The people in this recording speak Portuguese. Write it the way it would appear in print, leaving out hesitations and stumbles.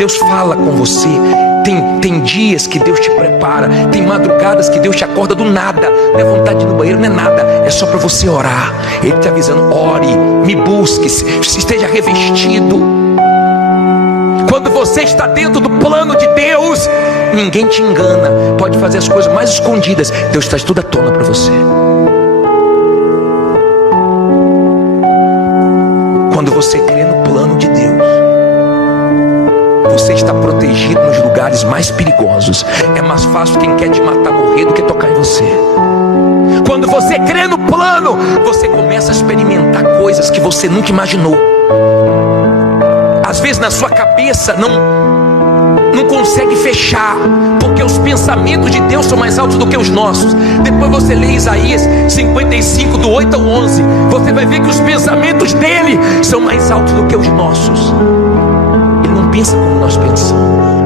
Deus fala com você. Tem dias que Deus te prepara. Tem madrugadas que Deus te acorda do nada. Não é vontade de ir no banheiro, não é nada. É só para você orar. Ele está avisando: ore, me busque, esteja revestido. Quando você está dentro do plano de Deus, ninguém te engana. Pode fazer as coisas mais escondidas, Deus traz tudo à tona para você. Quando você crê no plano de Deus, você está protegido nos lugares mais perigosos. É mais fácil quem quer te matar morrer do que tocar em você. Quando você crê no plano, você começa a experimentar coisas que você nunca imaginou. Às vezes na sua cabeça não consegue fechar, porque os pensamentos de Deus são mais altos do que os nossos. Depois você lê Isaías 55, do 8 ao 11, você vai ver que os pensamentos dele são mais altos do que os nossos. Ele não pensa como nós pensamos.